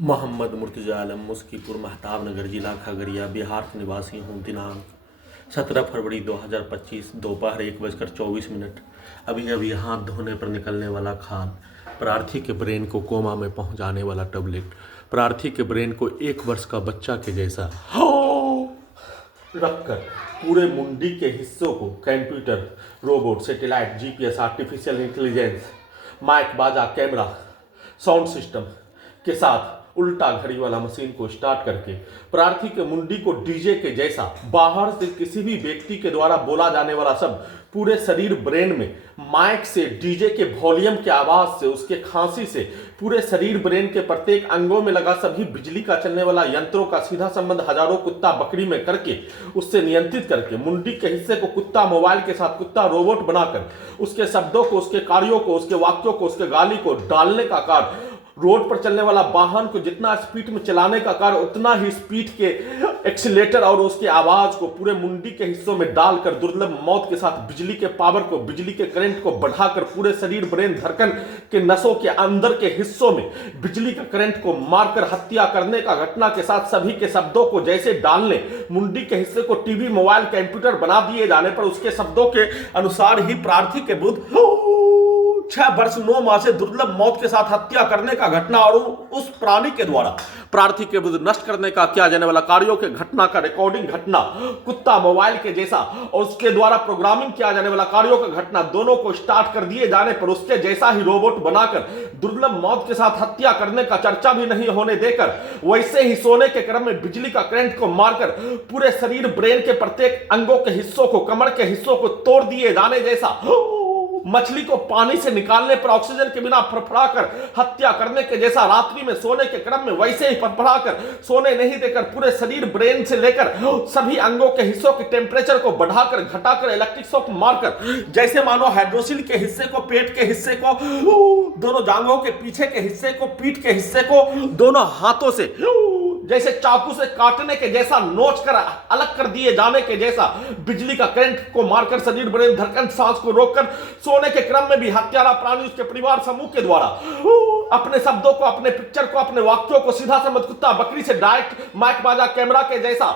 मोहम्मद मुर्तज़ा आलम मुस्कीपुर महताब नगर जिला खगड़िया बिहार के निवासी हूँ। दिनांक 17 फरवरी 2025 दोपहर 1:24। अभी अभी हाथ धोने पर निकलने वाला खाद, प्रार्थी के ब्रेन को कोमा में पहुंचाने वाला टैबलेट, प्रार्थी के ब्रेन को 1 वर्ष का बच्चा के जैसा रखकर पूरे मुंडी के हिस्सों को computer, robot, satellite, GPS, artificial intelligence, mic, बाजा, कैमरा, साउंड सिस्टम के साथ उल्टा घड़ी वाला मशीन को स्टार्ट करके प्रार्थी के मुंडी को डीजे के जैसा बाहर से किसी भी व्यक्ति के द्वारा बोला जाने वाला शब्द पूरे शरीर ब्रेन में माइक से, डीजे के वॉल्यूम के आवाज से, उसके खांसी से पूरे शरीर ब्रेन के प्रत्येक अंगों में लगा सभी बिजली का चलने वाला यंत्रों का सीधा संबंध हजारों कुत्ता बकरी में करके उससे नियंत्रित करके मुंडी के हिस्से को कुत्ता मोबाइल के साथ कुत्ता रोबोट बनाकर उसके शब्दों को, उसके कार्यों को, उसके वाक्यों को, उसके गाली को डालने का कार्य, रोड पर चलने वाला वाहन को जितना स्पीड में चलाने का कार्य उतना ही स्पीड के एक्सीलेटर और उसकी आवाज को पूरे मुंडी के हिस्सों में डालकर दुर्लभ मौत के साथ बिजली के पावर को, बिजली के करंट को बढ़ाकर पूरे शरीर ब्रेन धड़कन के नसों के अंदर के हिस्सों में बिजली के करंट को मारकर हत्या करने का घटना के साथ सभी के शब्दों को जैसे डालने, मुंडी के हिस्से को टीवी, मोबाइल, कंप्यूटर बना दिए जाने पर उसके शब्दों के अनुसार ही प्रार्थी के विरुद्ध 6 वर्ष 9 माह से दुर्लभ मौत के साथ हत्या करने का घटना और उस प्राणी के द्वारा प्रार्थी के विरुद्ध नष्ट करने का किया जाने वाला कार्यों के घटना का रिकॉर्डिंग घटना कुत्ता मोबाइल के जैसा और उसके द्वारा प्रोग्रामिंग किया जाने वाला कार्यों का घटना दोनों को स्टार्ट कर दिए जाने पर उसके जैसा ही रोबोट बनाकर दुर्लभ मौत के साथ हत्या करने का चर्चा भी नहीं होने देकर वैसे ही सोने के क्रम में बिजली का करंट को मारकर पूरे शरीर ब्रेन के प्रत्येक अंगों के हिस्सों को, कमर के हिस्सों को तोड़ दिए जाने जैसा, मछली को पानी से निकालने पर ऑक्सीजन के बिना फड़फड़ाकर हत्या करने के जैसा रात्रि में सोने के क्रम में वैसे ही फड़फड़ाकर सोने नहीं देकर पूरे शरीर ब्रेन से लेकर सभी अंगों के हिस्सों के टेम्परेचर को बढ़ाकर घटाकर इलेक्ट्रिक शॉक मारकर जैसे मानो हाइड्रोसिल के हिस्से को, पेट के हिस्से को, दोनों जांघों के पीछे के हिस्से को, पीठ के हिस्से को दोनों हाथों से जैसे चाकू से काटने के जैसा नोच कर अलग कर दिए जाने के जैसा बिजली का करंट को मारकर शरीर ब्रेन धड़कन सांस को रोककर सोने के क्रम में भी हत्यारा प्राणी उसके परिवार समूह के द्वारा अपने शब्दों को, अपने पिक्चर को, अपने वाक्यों को सीधा संबंध कुत्ता बकरी से डायरेक्ट माइक, बाजा, कैमरा के जैसा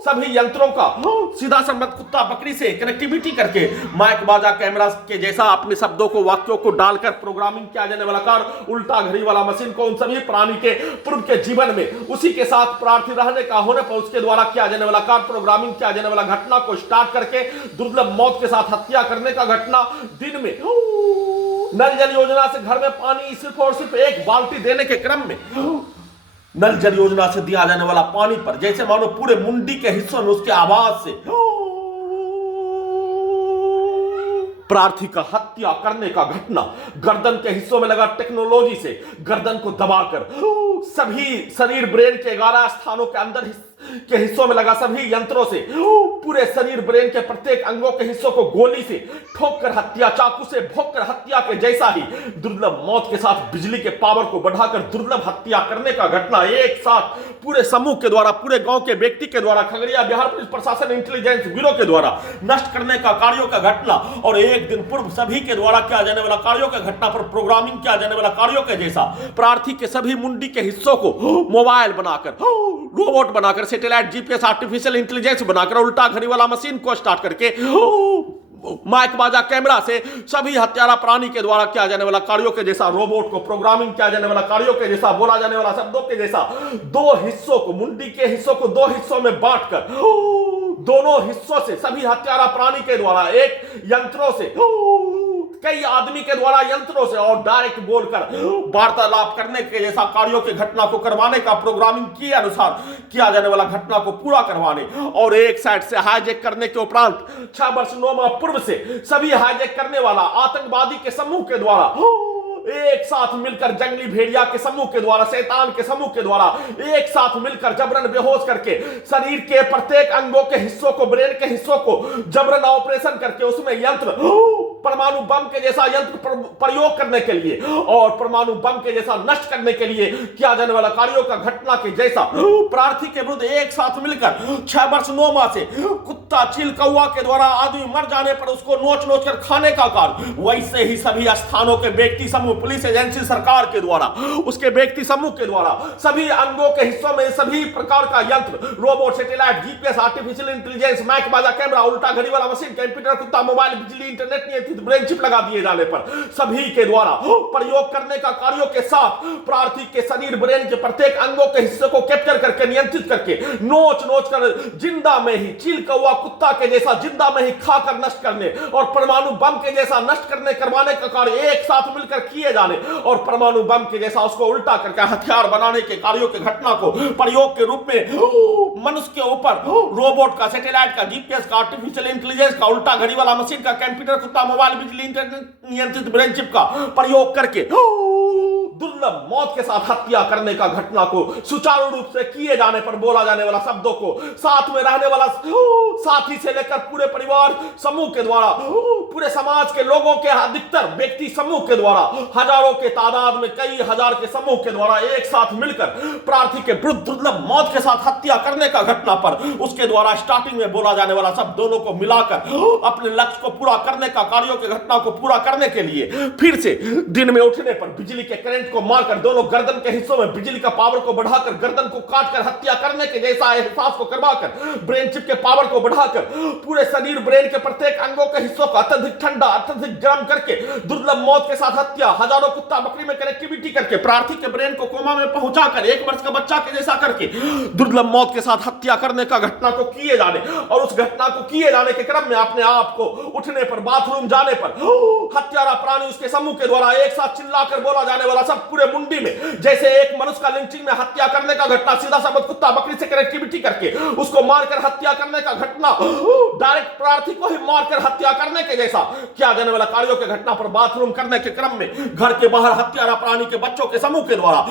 सभी यंत्रों का सीधा संबंध कुत्ता बकरी से कनेक्टिविटी करके माइक, बाजा, कैमरा के जैसा अपने शब्दों को, वाक्यों को डालकर प्रोग्रामिंग किया जाने वाला कार्य उल्टा घड़ी वाला मशीन को उन सभी प्राणी के पूर्व के जीवन में उसी के साथ प्रार्थी रहने का होने पर उसके द्वारा किया जाने वाला कार्य, प्रोग्रामिंग किया जाने वाला घटना को स्टार्ट करके दुर्लभ मौत के साथ हत्या करने का घटना दिन में नल जल योजना से घर में पानी सिर्फ और सिर्फ 1 बाल्टी देने के क्रम में नल जल योजना से दिया जाने वाला पानी पर जैसे मानो पूरे मुंडी के हिस्सों में उसके आवाज से प्रार्थी का हत्या करने का घटना, गर्दन के हिस्सों में लगा टेक्नोलॉजी से गर्दन को दबाकर सभी शरीर ब्रेन के 11 स्थानों के अंदर के हिस्सों में लगा सभी यंत्रों से पूरे शरीर ब्रेन के प्रत्येक अंगों के हिस्सों को गोली से ठोक कर हत्या, चाकू से भोंक कर हत्या के जैसा ही दुर्लभ मौत के साथ बिजली के पावर को बढ़ाकर दुर्लभ हत्या करने का घटना एक साथ पूरे समूह के द्वारा, पूरे गांव के व्यक्ति के द्वारा, खगड़िया बिहार पुलिस प्रशासन इंटेलिजेंस ब्यूरो के द्वारा नष्ट करने का कार्यों का घटना और एक दिन पूर्व सभी के द्वारा किया जाने वाला कार्यों का घटना पर प्रोग्रामिंग किया जाने वाला कार्यों के जैसा प्रार्थी के सभी मुंडी के हिस्सों को मोबाइल बनाकर, रोबोट बनाकर, सैटेलाइट, जीपीएस, आर्टिफिशियल इंटेलिजेंस बनाकर उल्टा घड़ी वाला मशीन को स्टार्ट करके माइक, बाजा, कैमरा से सभी हत्यारा प्राणी के द्वारा किया जाने वाला कार्यों के जैसा, रोबोट को प्रोग्रामिंग किया जाने वाला कार्यों के जैसा, बोला जाने वाला शब्दों के जैसा 2 हिस्सों को, मुंडी के हिस्सों को 2 हिस्सों में बांटकर दोनों हिस्सों से सभी हत्यारा प्राणी के द्वारा एक यंत्रों से कई आदमी के द्वारा यंत्रों से और डायरेक्ट बोलकर वार्तालाप करने के जैसा कार्यों के घटना को करवाने का प्रोग्रामिंग के अनुसार किया जाने वाला घटना को पूरा करवाने और एक साइड से हाईजैक करने के उपरांत 6 वर्ष 9 माह पूर्व से सभी हाईजैक करने वाला आतंकवादी के समूह के द्वारा एक साथ मिलकर जंगली भेड़िया के समूह के द्वारा, शैतान के समूह के द्वारा एक साथ मिलकर जबरन बेहोश करके शरीर के प्रत्येक अंगों के हिस्सों को, ब्रेन के हिस्सों को जबरन ऑपरेशन करके उसमें यंत्र परमाणु बम के जैसा यंत्र प्रयोग करने के लिए और परमाणु बम के जैसा नष्ट करने के लिए किया जाने वाला कार्यों का घटना के जैसा प्रार्थी के विरुद्ध एक साथ मिलकर 6 वर्ष 9 माह से कुत्ता, चील, कौवा के द्वारा आदमी मर जाने पर उसको नोच नोच कर खाने का कार्य, वैसे ही सभी स्थानों के व्यक्ति समूह पुलिस एजेंसी सरकार के द्वारा, उसके व्यक्ति समूह के द्वारा सभी अंगों के हिस्सों में सभी प्रकार का यंत्र, robot, satellite, GPS, artificial intelligence, mic, बाजा, कैमरा, उल्टा घड़ी वाला मशीन, कंप्यूटर, कुत्ता, मोबाइल, बिजली, इंटरनेट नियंत्रित ब्रेन चिप लगा दिए जाने पर सभी के द्वारा प्रयोग करने का कार्यों के साथ प्रार्थी के शरीर, ब्रेन के प्रत्येक अंगों के हिस्से को कैप्चर करके, नियंत्रित करके, नोच नोच कर जिंदा में ही चील कौवा कुत्ता के जैसा जिंदा में ही खाकर नष्ट करने और परमाणु बम के जैसा नष्ट करने करवाने का कार्य एक साथ मिलकर किए जाने और परमाणु बम के जैसा उसको उल्टा करके हथियार बनाने के कार्यों के घटना को प्रयोग के रूप में मनुष्य के ऊपर रोबोट का, सैटेलाइट का, जीपीएस का, आर्टिफिशियल इंटेलिजेंस का, उल्टा घड़ी वाला मशीन का, कंप्यूटर, कुत्ता, मोबाइल, बिजली, इंटरनेट नियंत्रित ब्रेन चिप का प्रयोग करके दुर्लभ मौत के साथ हत्या करने का घटना को सुचारू रूप से किए जाने पर बोला जाने वाला शब्दों को साथ में रहने वाला साथी से लेकर पूरे परिवार समूह के द्वारा, पूरे समाज के लोगों के अधिकतर व्यक्ति समूह के द्वारा, हजारों के तादाद में कई हजार के समूह के द्वारा एक साथ मिलकर प्रार्थी के विरुद्ध दुर्लभ मौत के साथ हत्या करने का घटना पर उसके द्वारा स्टार्टिंग में बोला जाने वाला शब्द दोनों को मिलाकर अपने लक्ष्य को पूरा करने का, कार्यों की घटना को पूरा करने के लिए फिर से दिन में उठने पर बिजली के करंट को मारकर दोनों गर्दन के हिस्सों में बिजली का पावर को बढ़ाकर गर्दन को काटकर हत्या करने के जैसा एहसास को करवाकर ब्रेन चिप के पावर को बढ़ाकर पूरे शरीर, ब्रेन के प्रत्येक अंगों के हिस्सों का अत्यधिक ठंडा, अत्यधिक गर्म करके दुर्लभ मौत के साथ हत्या, हजारों कुत्ता बकरी में कनेक्टिविटी करके प्रार्थी के ब्रेन को कोमा में पहुंचाकर 1 वर्ष का बच्चा के जैसा करके दुर्लभ मौत के साथ हत्या करने का घटना को किए जाने और उस घटना को किए जाने के क्रम में अपने आप को उठने पर, बाथरूम जाने पर हत्यारा प्राणी उसके समूह के द्वारा एक साथ चिल्लाकर बोला जाने वाला सब पूरे मुंडी में, जैसे एक मनुष्य का लिंचिंग में हत्या करने का घटना सीधा शब्द कुत्ता बकरी से कनेक्टिविटी करके उसको मारकर हत्या करने का घटना, डायरेक्ट प्रार्थी को ही मारकर हत्या करने के जैसा किया जाने वाला कार्यों के घटना पर बाथरूम करने के क्रम में घर के बाहर हत्यारा प्राणी के बच्चों के समूह के द्वारा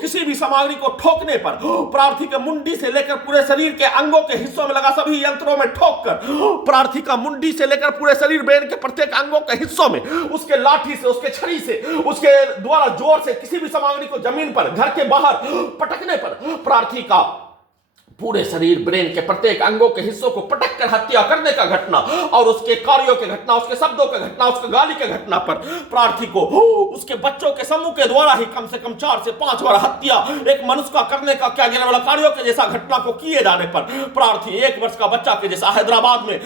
किसी भी सामग्री को ठोकने पर प्रार्थी के मुंडी से लेकर पूरे शरीर के अंगों के हिस्सों में लगा सभी यंत्रों में ठोककर प्रार्थी का मुंडी से लेकर पूरे शरीर, ब्रेन के प्रत्येक अंगों के हिस्सों में उसके लाठी से, उसके छड़ी से, उसके द्वारा जोर से किसी भी सामग्री को जमीन पर, घर के बाहर पटकने पर प्रार्थी का पूरे शरीर, ब्रेन के प्रत्येक अंगों के हिस्सों को पटक कर हत्या करने का घटना और उसके कार्यों के घटना, उसके शब्दों के घटना, उसके गाली के घटना पर प्रार्थी को उसके बच्चों के समूह के द्वारा ही कम से कम 4 से 5 बार हत्या एक मनुष्य का करने का क्या जाने वाला कार्यों के जैसा घटना को किए जाने पर प्रार्थी 1 वर्ष का बच्चा के जैसा हैदराबाद में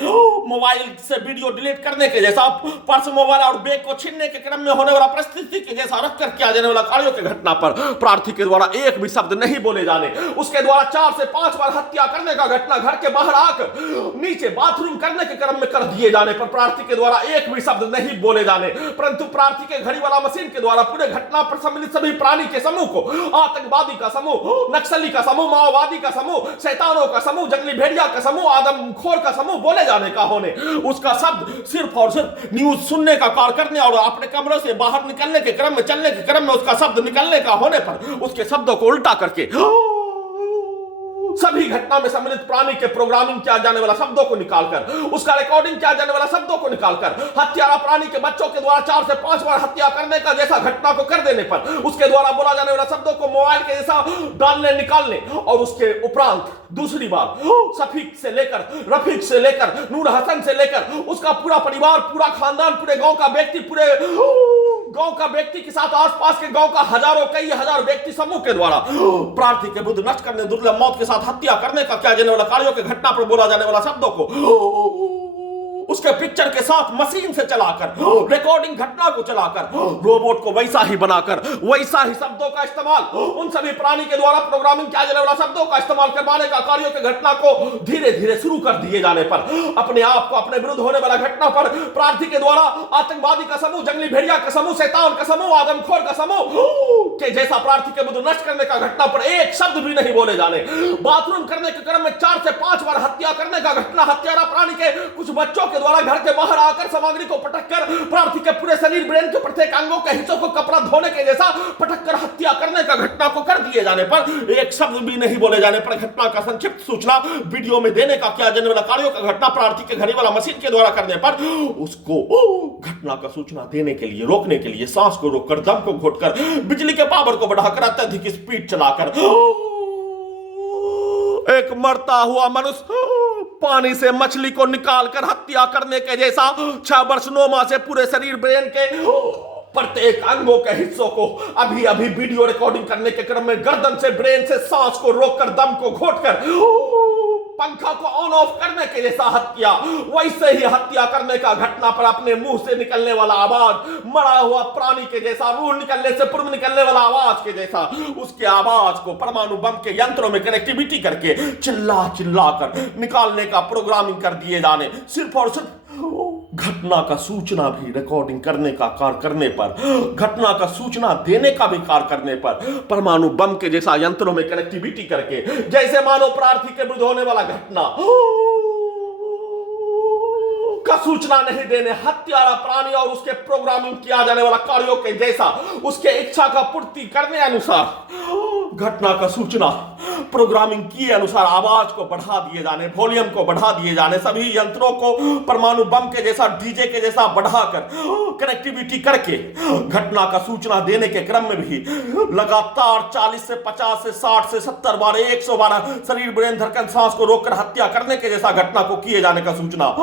मोबाइल से वीडियो डिलीट करने के जैसा, पर्स, मोबाइल और बैग को छीनने के क्रम में होने वाला परिस्थिति के जैसा रखकर किया जाने वाला कार्यों के घटना पर प्रार्थी के द्वारा एक भी शब्द नहीं बोले जाने, उसके द्वारा 4 से 5 बार हत्या करने का घटना घर के बाहर आकर नीचे बाथरूम करने के क्रम में कर दिए जाने पर प्रार्थी के द्वारा एक भी शब्द नहीं बोले जाने, परंतु प्रार्थी के घड़ी वाला मशीन के द्वारा पूरे घटना पर सम्मिलित सभी प्राणी के समूह को आतंकवादी का समूह, नक्सली का समूह, माओवादी का समूह, शैतानों का समूह, जंगली भेड़िया का समूह, आदमखोर का समूह बोले जाने का होने, उसका शब्द सिर्फ और सिर्फ न्यूज सुनने का कार्य करने और अपने कमरों से बाहर निकलने के क्रम में, चलने के क्रम में उसका शब्द निकलने का होने पर उसके शब्दों को उल्टा करके सभी घटना में सम्मिलित प्राणी के प्रोग्रामिंग किया जाने वाला शब्दों को निकालकर, उसका रिकॉर्डिंग किया जाने वाला शब्दों को निकालकर हत्यारा प्राणी के बच्चों के द्वारा 4 से 5 बार हत्या करने का जैसा घटना को कर देने पर उसके द्वारा बोला जाने वाला शब्दों को मोबाइल के जैसा डालने, निकालने और उसके उपरांत दूसरी बार शफीक से लेकर, रफीक से लेकर, नूर हसन से लेकर उसका पूरा परिवार, पूरा खानदान, पूरे गांव का व्यक्ति, पूरे गांव का व्यक्ति के साथ आसपास के गांव का हजारों, कई हजार व्यक्ति समूह के द्वारा प्रार्थी के बुद्ध नष्ट करने, दुर्लभ मौत के साथ हत्या करने का क्या जाने वाला कार्यों के घटना पर बोला जाने वाला शब्दों को उसके पिक्चर के साथ मशीन से चलाकर, रिकॉर्डिंग घटना को चलाकर, रोबोट को वैसा ही बनाकर, वैसा ही शब्दों का इस्तेमाल, उन सभी प्राणी के द्वारा प्रोग्रामिंग किया जाने वाला शब्दों का इस्तेमाल करवाने का कार्यों के घटना को धीरे धीरे शुरू कर दिए जाने पर अपने आप को, अपने विरुद्ध होने वाला घटना पर प्रार्थी के द्वारा आतंकवादी का समूह, जंगली भेड़िया का समूह, शैतान का समूह, आदमखोर का समूह के जैसा प्रार्थी के बुद्ध नष्ट करने का घटना पर एक शब्द भी नहीं बोले जाने, बाथरूम करने के क्रम में 4 से 5 बार हत्या करने का घटना, हत्यारा प्राणी के कुछ बच्चों के द्वारा घर के बाहर आकर सामग्री को पटककर प्रार्थी के पूरे शरीर, ब्रेन के प्रत्येक अंगों के हिस्सों को कपड़ा धोने के जैसा पटककर हत्या करने का घटना को कर दिए जाने पर एक शब्द भी नहीं बोले जाने पर घटना का संक्षिप्त सूचना वीडियो में देने का किया जाने वाला कार्यों का घटना प्रार्थी के घड़ी वाला मशीन के द्वारा करने पर उसको घटना का सूचना देने के लिए, रोकने के लिए सांस को रोककर, दम को घोटकर, बिजली के पावर को बढ़ाकर, अत्यधिक स्पीड चलाकर एक मरता हुआ मनुष्य पानी से मछली को निकालकर हत्या करने के जैसा 6 वर्ष 9 माह से पूरे शरीर, ब्रेन के प्रत्येक अंगों के हिस्सों को अभी अभी वीडियो रिकॉर्डिंग करने के क्रम में गर्दन से, ब्रेन से, सांस को रोककर, दम को घोटकर, पंखा को ऑन ऑफ करने के जैसा हत्या, वैसे ही हत्या करने का घटना पर अपने मुंह से निकलने वाला आवाज मरा हुआ प्राणी के जैसा, रूह निकलने से पूर्व निकलने वाला आवाज के जैसा, उसके आवाज को परमाणु बम के यंत्रों में कनेक्टिविटी करके चिल्ला चिल्ला कर निकालने का प्रोग्रामिंग कर दिए जाने, सिर्फ और सिर्फ घटना का सूचना भी रिकॉर्डिंग करने का कार्य करने पर, घटना का सूचना देने का भी कार्य करने पर, परमाणु बम के जैसा यंत्रों में कनेक्टिविटी करके, जैसे मानव प्रार्थी के विरुद्ध होने वाला घटना का सूचना नहीं देने, हत्यारा प्राणी और उसके प्रोग्रामिंग किया जाने वाला कार्यों के जैसा, उसके इच्छा का पूर्ति करने अनुसार घटना का सूचना प्रोग्रामिंग किए अनुसार आवाज को बढ़ा दिए जाने, वॉल्यूम को बढ़ा दिए जाने, सभी यंत्रों को परमाणु बम के जैसा, डीजे के जैसा बढ़ाकर कनेक्टिविटी करके घटना का सूचना देने के क्रम में भी लगातार 40 से 50 से 60 से 70 बार, 100 बार शरीर, ब्रेन, धड़कन, सांस को रोककर हत्या करने के जैसा घटना को किए जाने का सूचना